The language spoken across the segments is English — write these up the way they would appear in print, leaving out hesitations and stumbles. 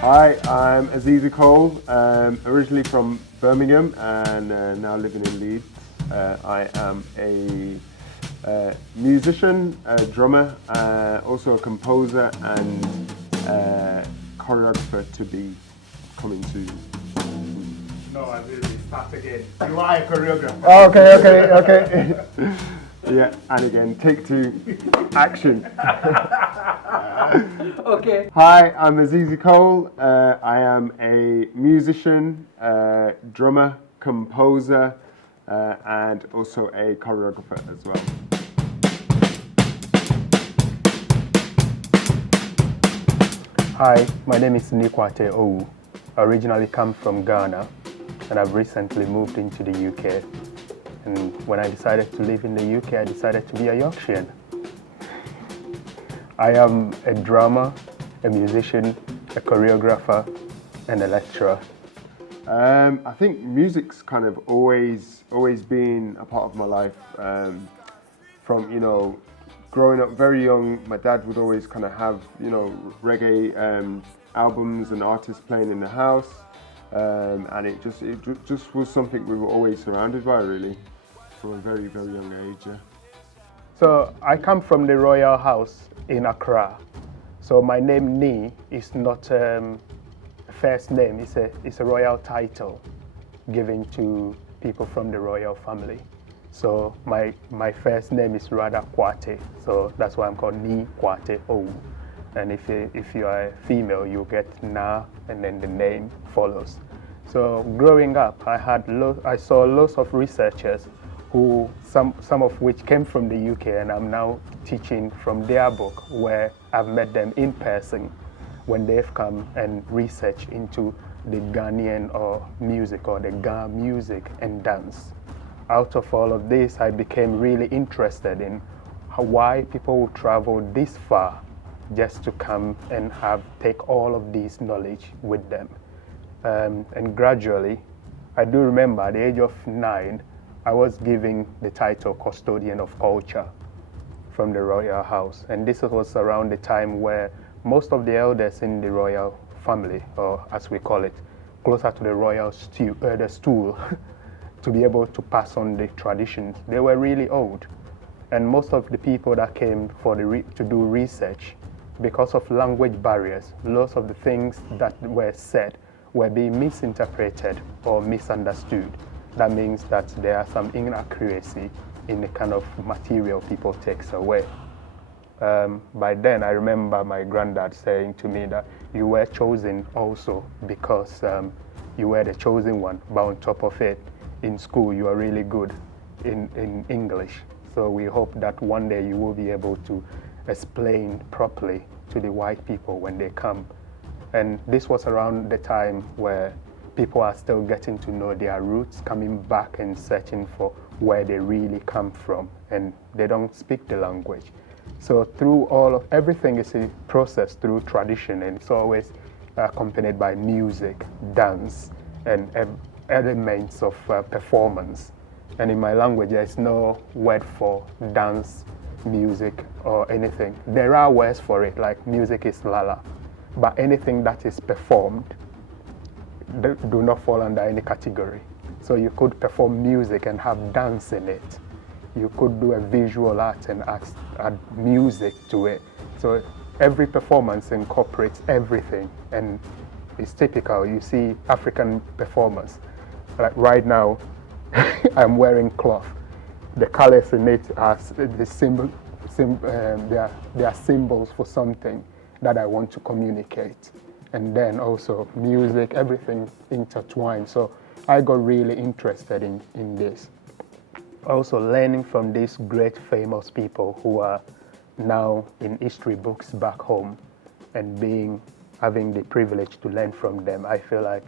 Hi, I'm Azizi Cole, originally from Birmingham and now living in Leeds. I am a musician, a drummer, also a composer and choreographer to be coming to. No, Azizi, start again. You are a choreographer. Oh, okay. Yeah, and again, take two, action. Okay. Hi, I'm Azizi Cole. I am a musician, drummer, composer, and also a choreographer as well. Hi, my name is Nii Kwartey Owoo. I originally come from Ghana and I've recently moved into the UK. And when I decided to live in the UK, I decided to be a Yorkshirean. I am a drummer, a musician, a choreographer, and a lecturer. I think music's kind of always been a part of my life. From growing up very young, my dad would always kind of have reggae albums and artists playing in the house, and it just was something we were always surrounded by, really, from a very young age. Yeah. So I come from the royal house in Accra. So my name Nii is not a first name, it's a royal title given to people from the royal family. So my first name is rather Kwartey, so that's why I'm called Nii Kwartey Owoo. And if you are a female, you get Na, and then the name follows. So growing up, I saw lots of researchers who some of which came from the UK, and I'm now teaching from their book, where I've met them in person when they've come and research into the Ghanaian or music, or the Ga music and dance. Out of all of this, I became really interested in why people would travel this far just to come and take all of this knowledge with them. And gradually, I do remember at the age of 9, I was given the title Custodian of Culture from the royal house. And this was around the time where most of the elders in the royal family, or as we call it, closer to the royal stool, to be able to pass on the traditions, they were really old. And most of the people that came to do research, because of language barriers, lots of the things that were said were being misinterpreted or misunderstood. That means that there are some inaccuracy in the kind of material people take away. By then, I remember my granddad saying to me that you were chosen also because you were the chosen one, but on top of it, in school you are really good in English. So we hope that one day you will be able to explain properly to the white people when they come. And this was around the time where people are still getting to know their roots, coming back and searching for where they really come from, and they don't speak the language. So through everything is a process through tradition, and it's always accompanied by music, dance, and elements of performance. And in my language, there's no word for dance, music, or anything. There are words for it, like music is lala, but anything that is performed do not fall under any category. So you could perform music and have dance in it. You could do a visual art and add music to it. So every performance incorporates everything, and it's typical. You see African performers. Like right now, I'm wearing cloth. The colors in it are the symbol. They are symbols for something that I want to communicate. And then also music, everything intertwined. So I got really interested in this. Also learning from these great famous people who are now in history books back home, and having the privilege to learn from them, I feel like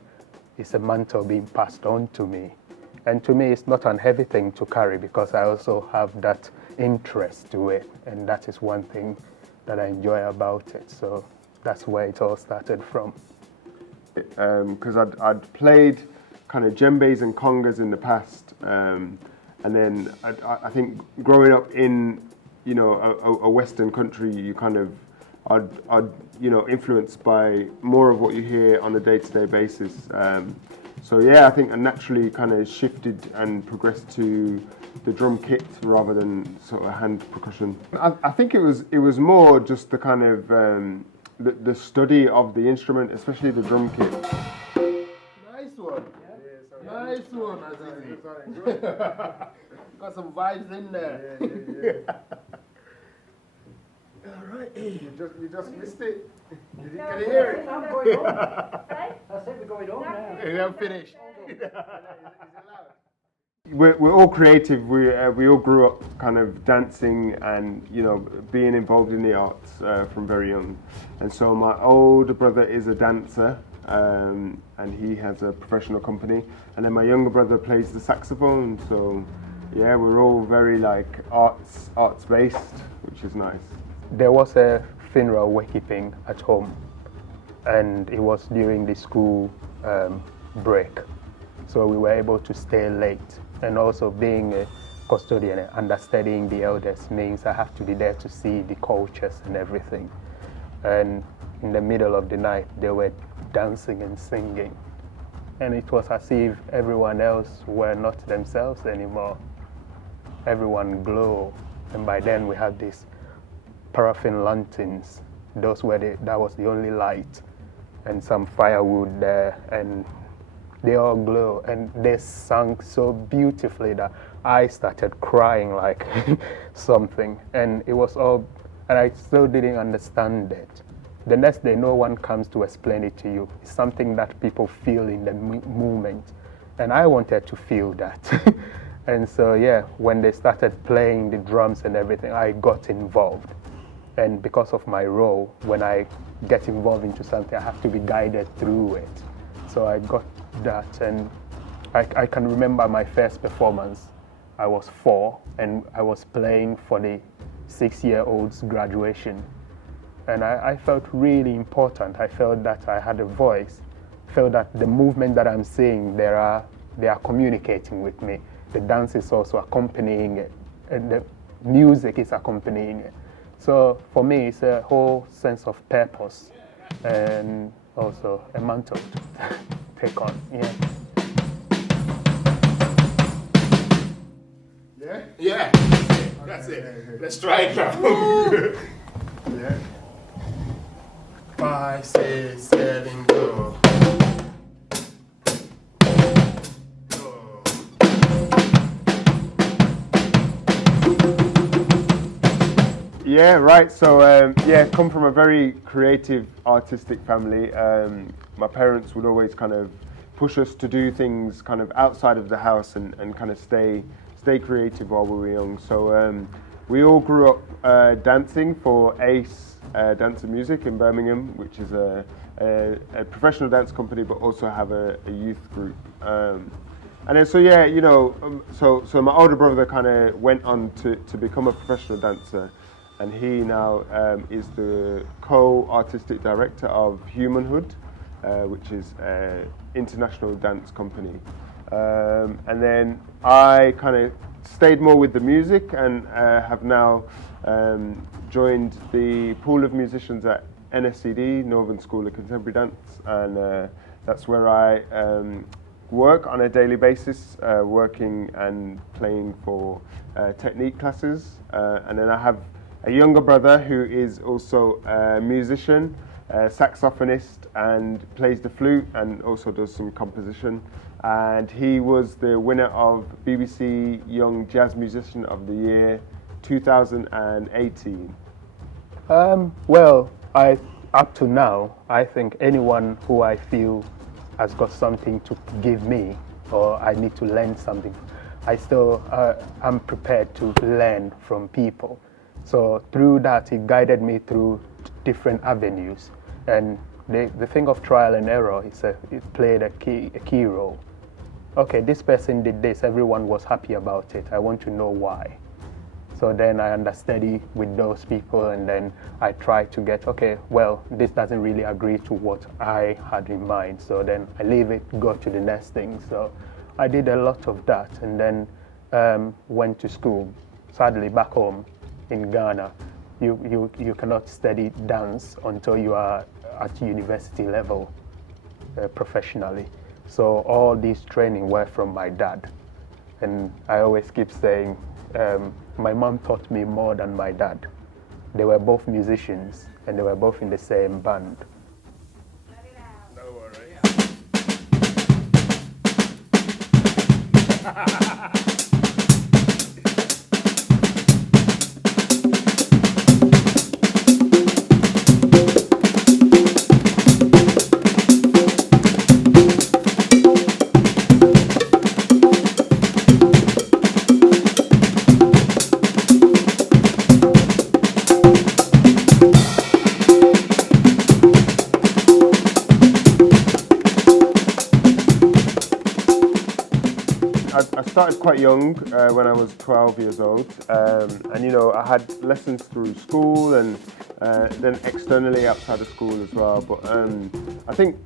it's a mantle being passed on to me. And to me, it's not an heavy thing to carry because I also have that interest to it. And that is one thing that I enjoy about it. So that's where it all started from. Because I'd played kind of djembes and congas in the past, and then I think growing up in a Western country, you kind of are influenced by more of what you hear on a day-to-day basis. So yeah, I think I naturally kind of shifted and progressed to the drum kit rather than sort of hand percussion. I think it was more just the kind of the study of the instrument, especially the drum kit. Nice one. Yeah. Nice one, Azizi. Got some vibes in there. Yeah. All right. You just missed it. Can you hear it? I'm going home. I think we're going home now. Yeah, I'm finished. We're all creative. We all grew up kind of dancing and being involved in the arts from very young. And so my older brother is a dancer, and he has a professional company. And then my younger brother plays the saxophone. So yeah, we're all very like arts based, which is nice. There was a funeral we're keeping at home, and it was during the school break. So we were able to stay late. And also being a custodian and understudying the elders means I have to be there to see the cultures and everything. And in the middle of the night, they were dancing and singing. And it was as if everyone else were not themselves anymore. Everyone glowed. And by then we had these paraffin lanterns. That was the only light. And some firewood there. And they all glow, and they sang so beautifully that I started crying like something. And it was all, and I still didn't understand it. The next day, no one comes to explain it to you. It's something that people feel in the moment. And I wanted to feel that. And so, yeah, when they started playing the drums and everything, I got involved. And because of my role, when I get involved into something, I have to be guided through it. So I got that, and I can remember my first performance. I was 4, and I was playing for the 6-year-old's graduation. And I felt really important. I felt that I had a voice. I felt that the movement that I'm seeing, they are communicating with me. The dance is also accompanying it, and the music is accompanying it. So for me, it's a whole sense of purpose, and also a mantle to take on. Yeah. Yeah? Yeah. That's it. Let's try it now. Yeah. 5, 6, 7, go. Yeah, right. So come from a very creative, artistic family. My parents would always kind of push us to do things kind of outside of the house and kind of stay creative while we were young. So we all grew up dancing for Ace Dance and Music in Birmingham, which is a professional dance company, but also have a youth group. And then, so my older brother kind of went on to become a professional dancer. And he now is the co-artistic director of Humanhood, which is an international dance company. And then I kind of stayed more with the music and have now joined the pool of musicians at NSCD, Northern School of Contemporary Dance. And that's where I work on a daily basis, working and playing for technique classes. And then I have a younger brother who is also a musician, a saxophonist, and plays the flute and also does some composition. And he was the winner of BBC Young Jazz Musician of the Year 2018. Well, up to now, I think anyone who I feel has got something to give me, or I need to learn something, I'm prepared to learn from people. So through that, it guided me through different avenues. And the thing of trial and error, it played a key role. Okay, this person did this, everyone was happy about it. I want to know why. So then I understudy with those people, and then I try to get, okay, well, this doesn't really agree to what I had in mind. So then I leave it, go to the next thing. So I did a lot of that, and then went to school, sadly back home in Ghana. you cannot study dance until you are at university level professionally. So all these training were from my dad. And I always keep saying, my mom taught me more than my dad. They were both musicians and they were both in the same band. No worries. I started quite young when I was 12 years old, and you know I had lessons through school and then externally outside of school as well. But I think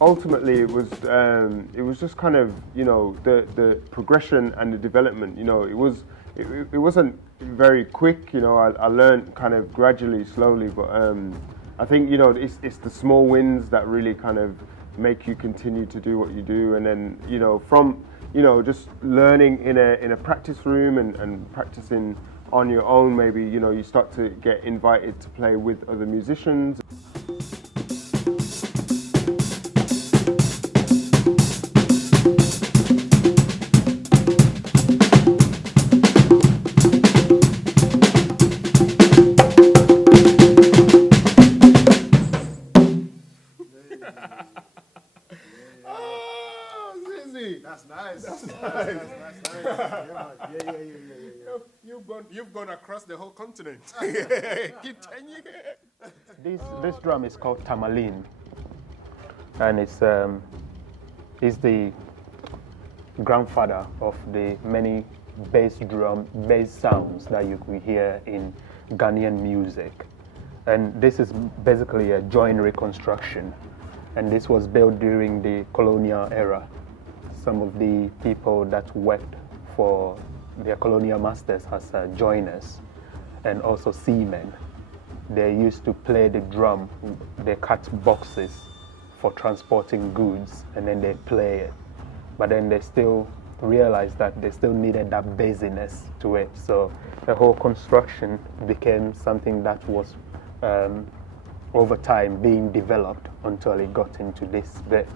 ultimately it was just kind of, you know, the progression and the development. You know, it wasn't very quick. You know, I learned kind of gradually, slowly. But I think, you know, it's the small wins that really kind of make you continue to do what you do, and then, you know, from, you know, just learning in a practice room and practicing on your own, maybe, you know, you start to get invited to play with other musicians. Oh, Azizi. That's nice. That's nice. Yeah. You've gone across the whole continent. Keep telling you. This drum is called tambourine, and it's the grandfather of the many bass sounds that you could hear in Ghanaian music. And this is basically a joinery construction, and this was built during the colonial era. Some of the people that worked for their colonial masters as joiners and also seamen, they used to play the drum. They cut boxes for transporting goods and then they play it. But then they still realized that they still needed that bassiness to it. So the whole construction became something that was over time being developed until it got into this bit.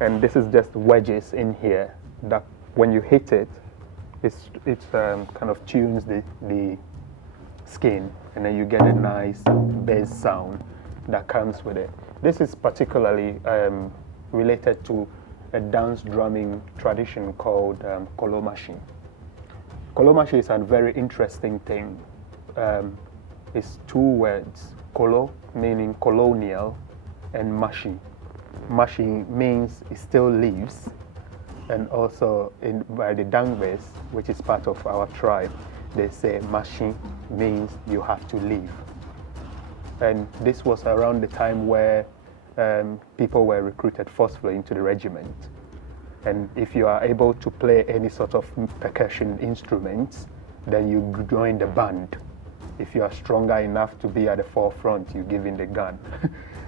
And this is just wedges in here that when you hit it, it kind of tunes the skin, and then you get a nice bass sound that comes with it. This is particularly related to a dance drumming tradition called kolomashi. Kolomashi is a very interesting thing. It's two words, kolo meaning colonial and mashi. Mashi means it still lives, and also by the Dangmes, which is part of our tribe, they say mashi means you have to leave. And this was around the time where people were recruited forcefully into the regiment. And if you are able to play any sort of percussion instruments, then you join the band. If you are stronger enough to be at the forefront, you give in the gun.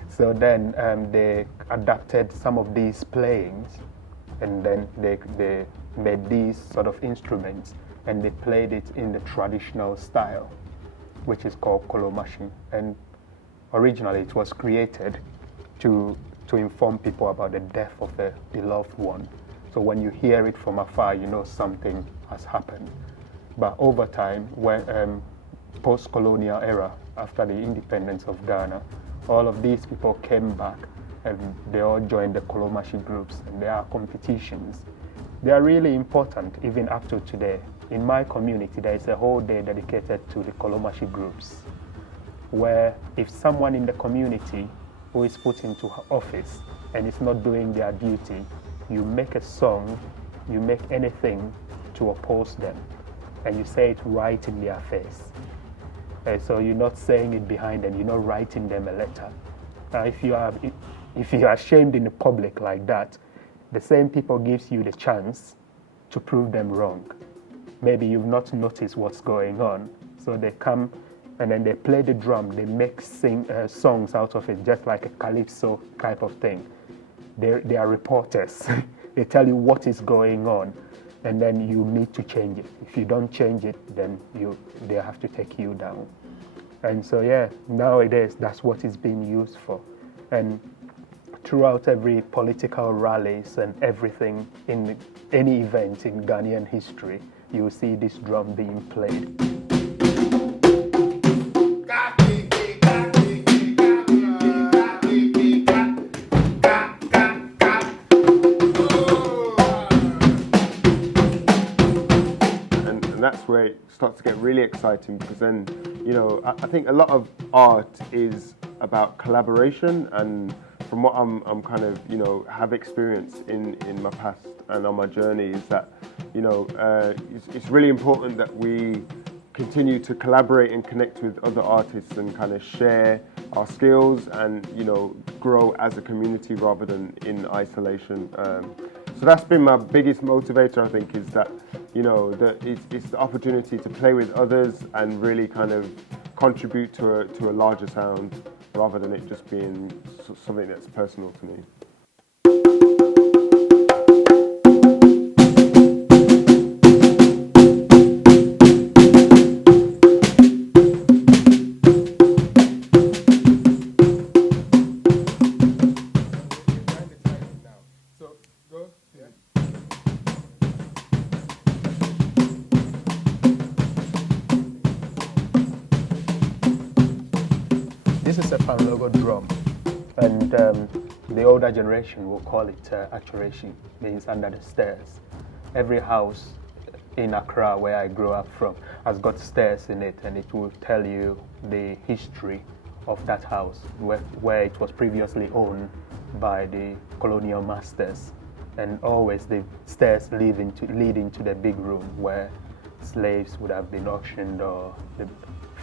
So then they adapted some of these playings, and then they made these sort of instruments, and they played it in the traditional style, which is called kolomashi. And originally it was created to inform people about the death of a beloved one. So when you hear it from afar, you know something has happened. But over time, when post-colonial era, after the independence of Ghana, all of these people came back and they all joined the kolomashi groups, and there are competitions. They are really important even up to today. In my community, there is a whole day dedicated to the kolomashi groups, where if someone in the community who is put into office and is not doing their duty, you make a song, you make anything to oppose them, and you say it right in their face. So you're not saying it behind them, you're not writing them a letter. If you are ashamed in the public like that, the same people gives you the chance to prove them wrong. Maybe you've not noticed what's going on, so they come and then they play the drum, they make songs out of it, just like a calypso type of thing. They are reporters. They tell you what is going on, and then you need to change it. If you don't change it, then they have to take you down. And so yeah, nowadays that's what it's being used for. And throughout every political rallies and everything in any event in Ghanaian history, you will see this drum being played. That's where it starts to get really exciting, because then, you know, I think a lot of art is about collaboration, and from what I'm kind of, you know, have experienced in my past and on my journey is that, you know, it's really important that we continue to collaborate and connect with other artists and kind of share our skills and, you know, grow as a community rather than in isolation. So that's been my biggest motivator, I think, is that, you know, it's the opportunity to play with others and really kind of contribute to a larger sound rather than it just being something that's personal to me. This is a panlogo drum, and the older generation will call it actuation, means under the stairs. Every house in Accra, where I grew up from, has got stairs in it, and it will tell you the history of that house, where it was previously owned by the colonial masters, and always the stairs lead into the big room where slaves would have been auctioned, or the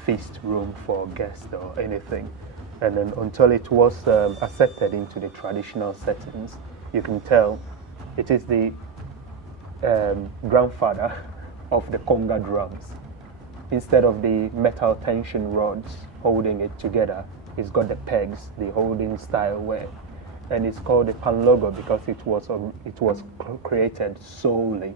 feast room for guests or anything. And then until it was accepted into the traditional settings, you can tell it is the grandfather of the conga drums. Instead of the metal tension rods holding it together, it's got the pegs, the holding style way. And it's called the panlogo because it was created solely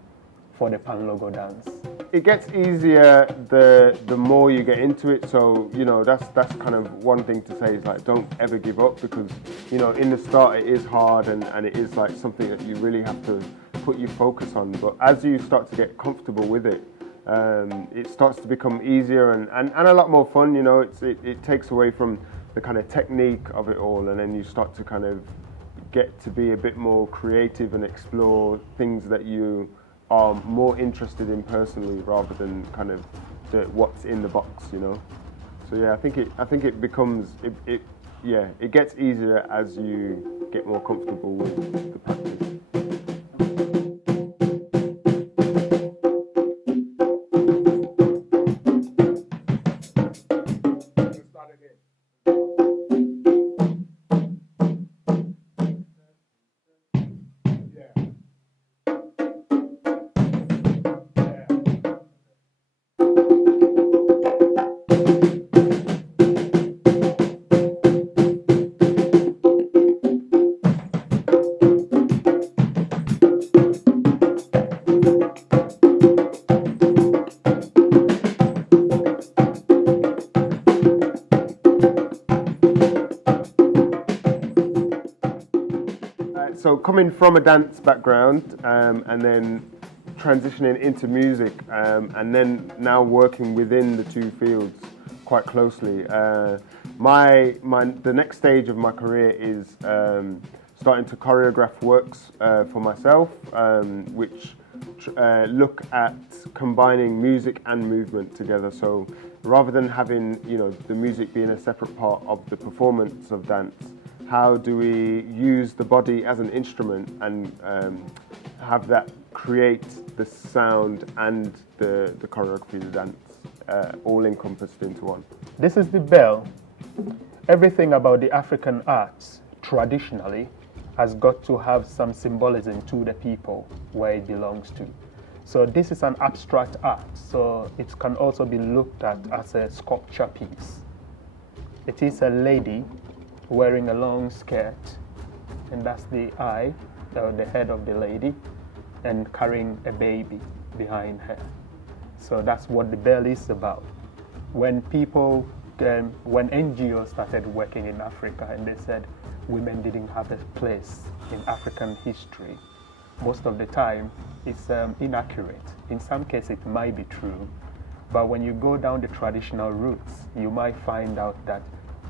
for the panlogo dance. It gets easier the more you get into it, so, you know, that's kind of one thing to say is, like, don't ever give up, because, you know, in the start it is hard and it is like something that you really have to put your focus on, but as you start to get comfortable with it, it starts to become easier and a lot more fun. You know, it takes away from the kind of technique of it all, and then you start to kind of get to be a bit more creative and explore things that you are more interested in personally rather than kind of what's in the box, you know. So yeah, I think it becomes it gets easier as you get more comfortable with the practice. So coming from a dance background and then transitioning into music and then now working within the two fields quite closely, the next stage of my career is starting to choreograph works for myself, which look at combining music and movement together. So rather than having, you know, the music being a separate part of the performance of dance, how do we use the body as an instrument and have that create the sound and the choreography of the dance all encompassed into one? This is the bell. Everything about the African arts traditionally has got to have some symbolism to the people where it belongs to. So this is an abstract art, so it can also be looked at as a sculpture piece. It is a lady wearing a long skirt, and that's the eye, the head of the lady, and carrying a baby behind her. So that's what the bell is about. When people, when NGOs started working in Africa and they said women didn't have a place in African history, most of the time it's inaccurate. In some cases it might be true, but when you go down the traditional roots, you might find out that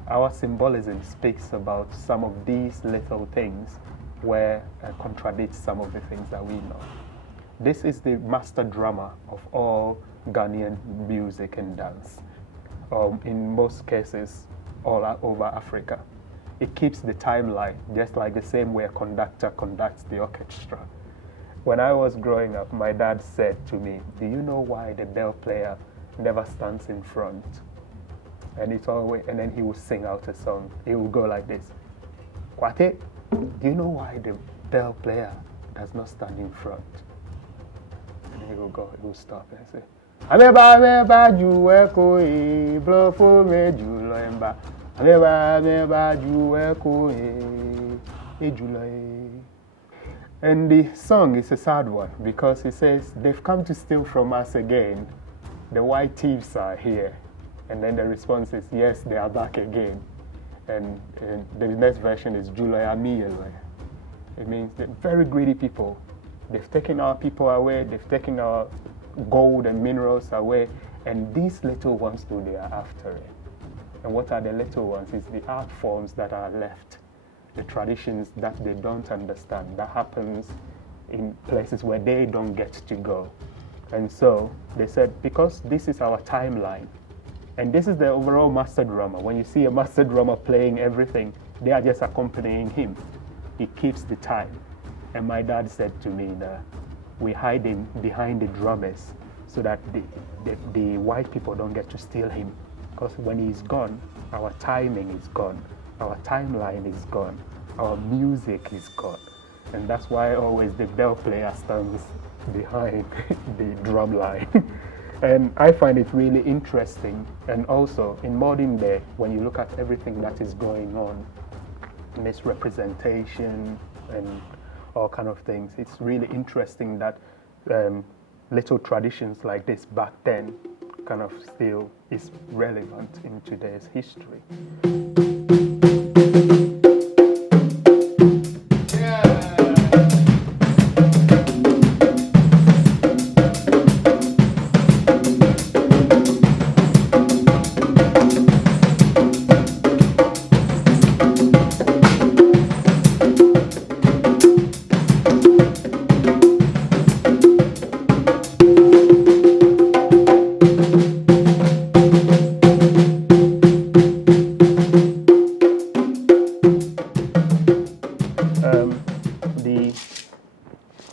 our symbolism speaks about some of these little things where contradicts some of the things that we know. This is the master drama of all Ghanaian music and dance. In most cases, all over Africa. It keeps the timeline, just like the same way a conductor conducts the orchestra. When I was growing up, my dad said to me, "Do you know why the bell player never stands in front?" And it's always, and then he would sing out a song. He would go like this: "Kwartey, do you know why the bell player does not stand in front?" And he would go, he would stop and say, "Ameba juwe koi, blofo me juloemba. Ameba juwe koi, ejuloi." And the song is a sad one because it says, "They've come to steal from us again. The white thieves are here." And then the response is, "Yes, they are back again." And the next version is Juloi Amiyelwe. It means they're very greedy people. They've taken our people away, they've taken our gold and minerals away, and these little ones too, they are after it. And what are the little ones? It's the art forms that are left, the traditions that they don't understand, that happens in places where they don't get to go. And so they said, because this is our timeline, and this is the overall master drummer. When you see a master drummer playing everything, they are just accompanying him. He keeps the time. And my dad said to me that we hide him behind the drummers so that the white people don't get to steal him. Because when he's gone, our timing is gone, our timeline is gone, our music is gone. And that's why always the bell player stands behind the drum line. And I find it really interesting. And also in modern day, when you look at everything that is going on, misrepresentation and all kind of things, it's really interesting that little traditions like this back then kind of still is relevant in today's history.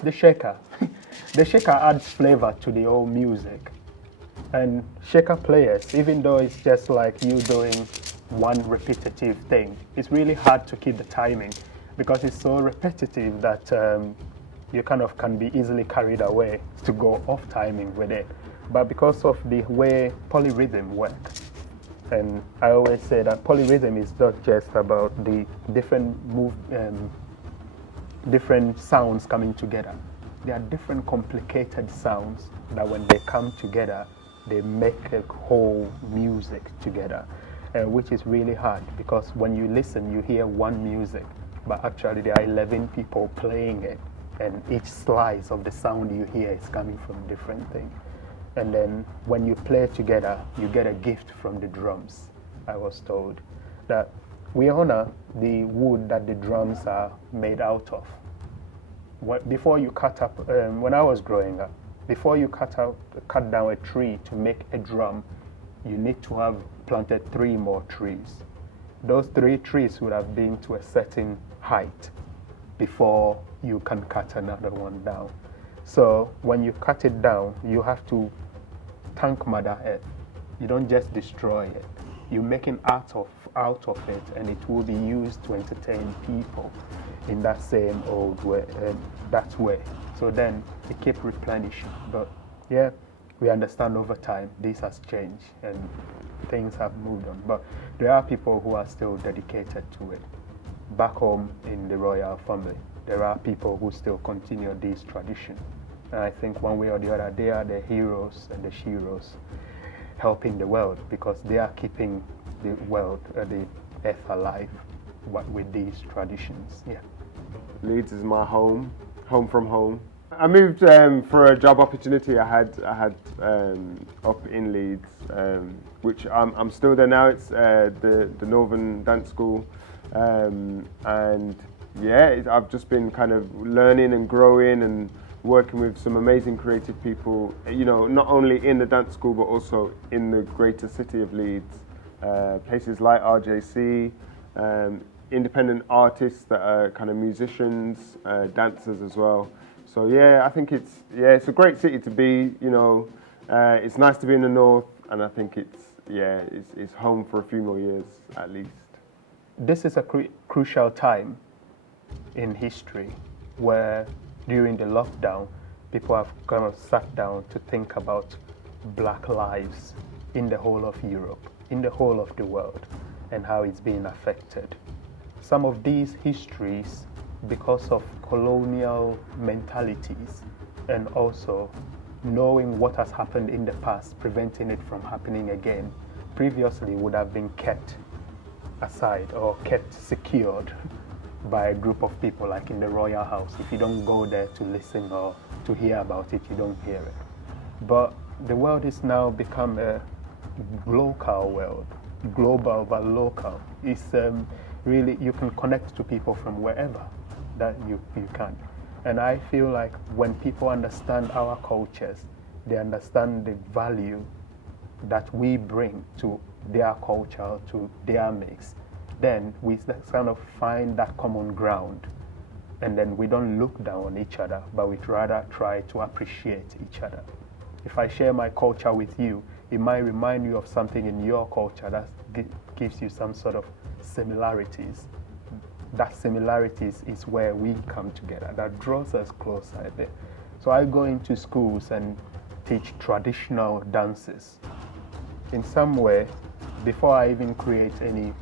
The shaker. The shaker adds flavor to the whole music. And shaker players, even though it's just like you doing one repetitive thing, it's really hard to keep the timing because it's so repetitive that you kind of can be easily carried away to go off timing with it. But because of the way polyrhythm works, and I always say that polyrhythm is not just about the different sounds coming together. There are different complicated sounds that when they come together, they make a whole music together, which is really hard because when you listen, you hear one music, but actually there are 11 people playing it, and each slice of the sound you hear is coming from different things. And then when you play together, you get a gift from the drums. I was told that we honor the wood that the drums are made out of. Before you cut up, when I was growing up, before you cut down a tree to make a drum, you need to have planted 3 more trees. Those 3 trees would have been to a certain height before you can cut another one down. So when you cut it down, you have to thank Mother Earth. You don't just destroy it. You're making art out of it, and it will be used to entertain people in that same old way, that way. So then it keeps replenishing. But yeah, we understand over time this has changed and things have moved on. But there are people who are still dedicated to it. Back home in the royal family, there are people who still continue this tradition. And I think one way or the other, they are the heroes and the sheroes helping the world, because they are keeping the world, the earth alive with these traditions. Yeah. Leeds is my home from home. I moved for a job opportunity I had up in Leeds, which I'm still there now. It's the Northern Dance School, and yeah, I've just been kind of learning and growing and working with some amazing creative people, you know, not only in the dance school but also in the greater city of Leeds. Places like RJC, independent artists that are kind of musicians, dancers as well. So yeah, I think it's a great city to be. You know, it's nice to be in the north, and I think it's home for a few more years at least. This is a crucial time in history where during the lockdown, people have kind of sat down to think about black lives in the whole of Europe, in the whole of the world, and how it's being affected. Some of these histories, because of colonial mentalities and also knowing what has happened in the past, preventing it from happening again, previously would have been kept aside or kept secured by a group of people, like in the royal house. If you don't go there to listen or to hear about it, you don't hear it. But the world is now become a local world, global but local. It's really, you can connect to people from wherever that you can. And I feel like when people understand our cultures, they understand the value that we bring to their culture, to their mix, then we kind of find that common ground. And then we don't look down on each other, but we'd rather try to appreciate each other. If I share my culture with you, it might remind you of something in your culture that gives you some sort of similarities. That similarities is where we come together, that draws us closer a bit. So I go into schools and teach traditional dances. In some way, before I even create any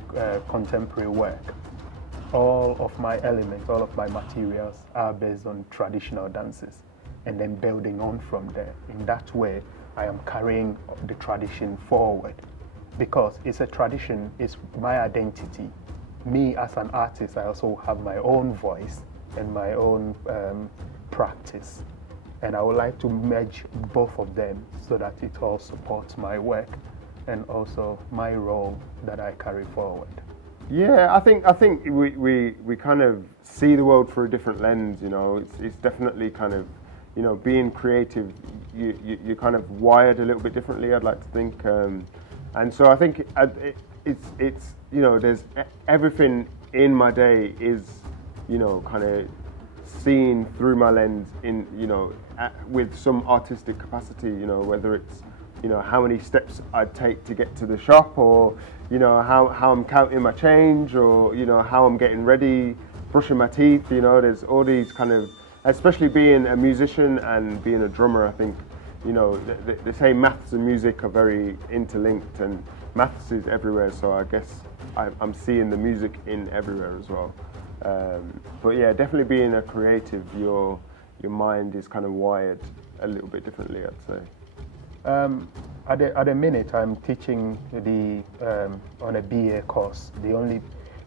contemporary work, all of my elements, all of my materials are based on traditional dances, and then building on from there. In that way, I am carrying the tradition forward, because it's a tradition, it's my identity. Me as an artist, I also have my own voice and my own practice, and I would like to merge both of them so that it all supports my work and also my role that I carry forward. Yeah, I think we kind of see the world through a different lens. You know, it's definitely kind of, you know, being creative. You're kind of wired a little bit differently, I'd like to think, and so I think it's you know, there's everything in my day is, you know, kind of seen through my lens in, you know, with some artistic capacity. You know, whether it's, you know, how many steps I'd take to get to the shop, or, you know, how I'm counting my change, or, you know, how I'm getting ready, brushing my teeth. You know, there's all these kind of, especially being a musician and being a drummer, I think, you know, they say maths and music are very interlinked, and maths is everywhere, so I guess I'm seeing the music in everywhere as well. But yeah, definitely being a creative, your mind is kind of wired a little bit differently, I'd say. At the minute, I'm teaching on a BA course, the only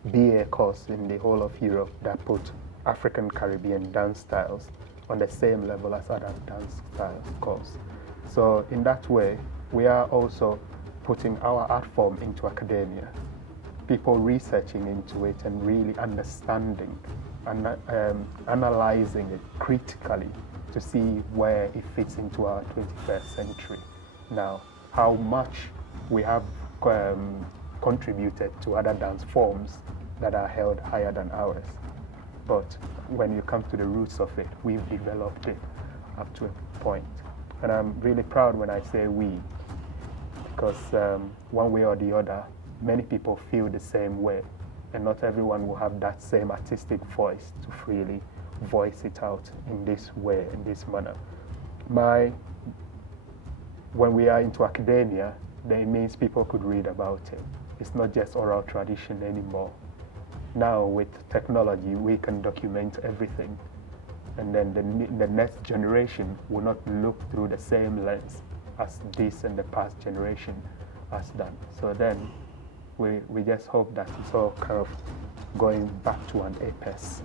BA course in the whole of Europe that put African Caribbean dance styles on the same level as other dance styles course. So in that way, we are also putting our art form into academia, people researching into it and really understanding and analyzing it critically to see where it fits into our 21st century. Now, how much we have contributed to other dance forms that are held higher than ours. But when you come to the roots of it, we've developed it up to a point. And I'm really proud when I say we, because one way or the other, many people feel the same way, and not everyone will have that same artistic voice to freely voice it out in this way, in this manner. When we are into academia, then it means people could read about it. It's not just oral tradition anymore. Now with technology, we can document everything, and then the next generation will not look through the same lens as this and the past generation has done. So then we just hope that it's all kind of going back to an apex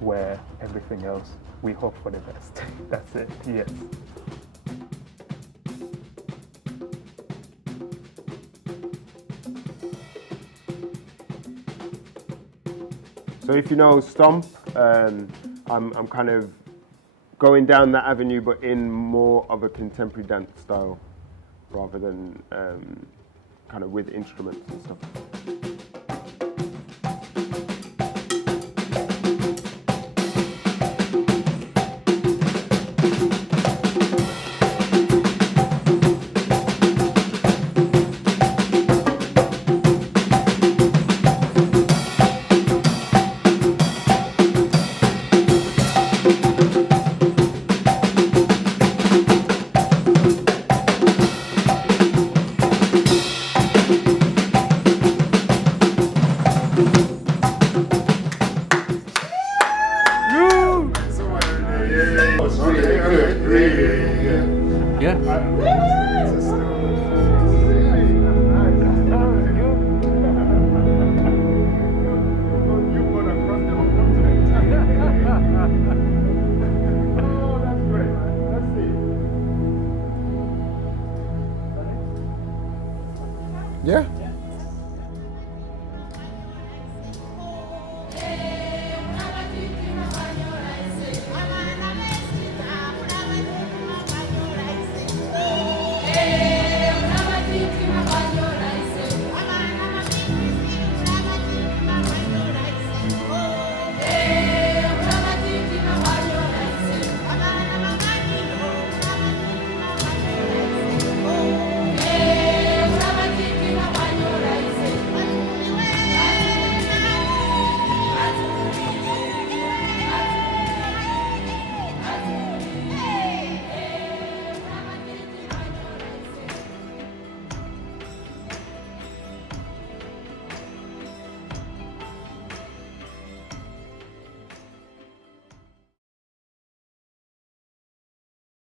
where everything else, we hope for the best. That's it, yes. So if you know Stomp, I'm kind of going down that avenue, but in more of a contemporary dance style, rather than kind of with instruments and stuff.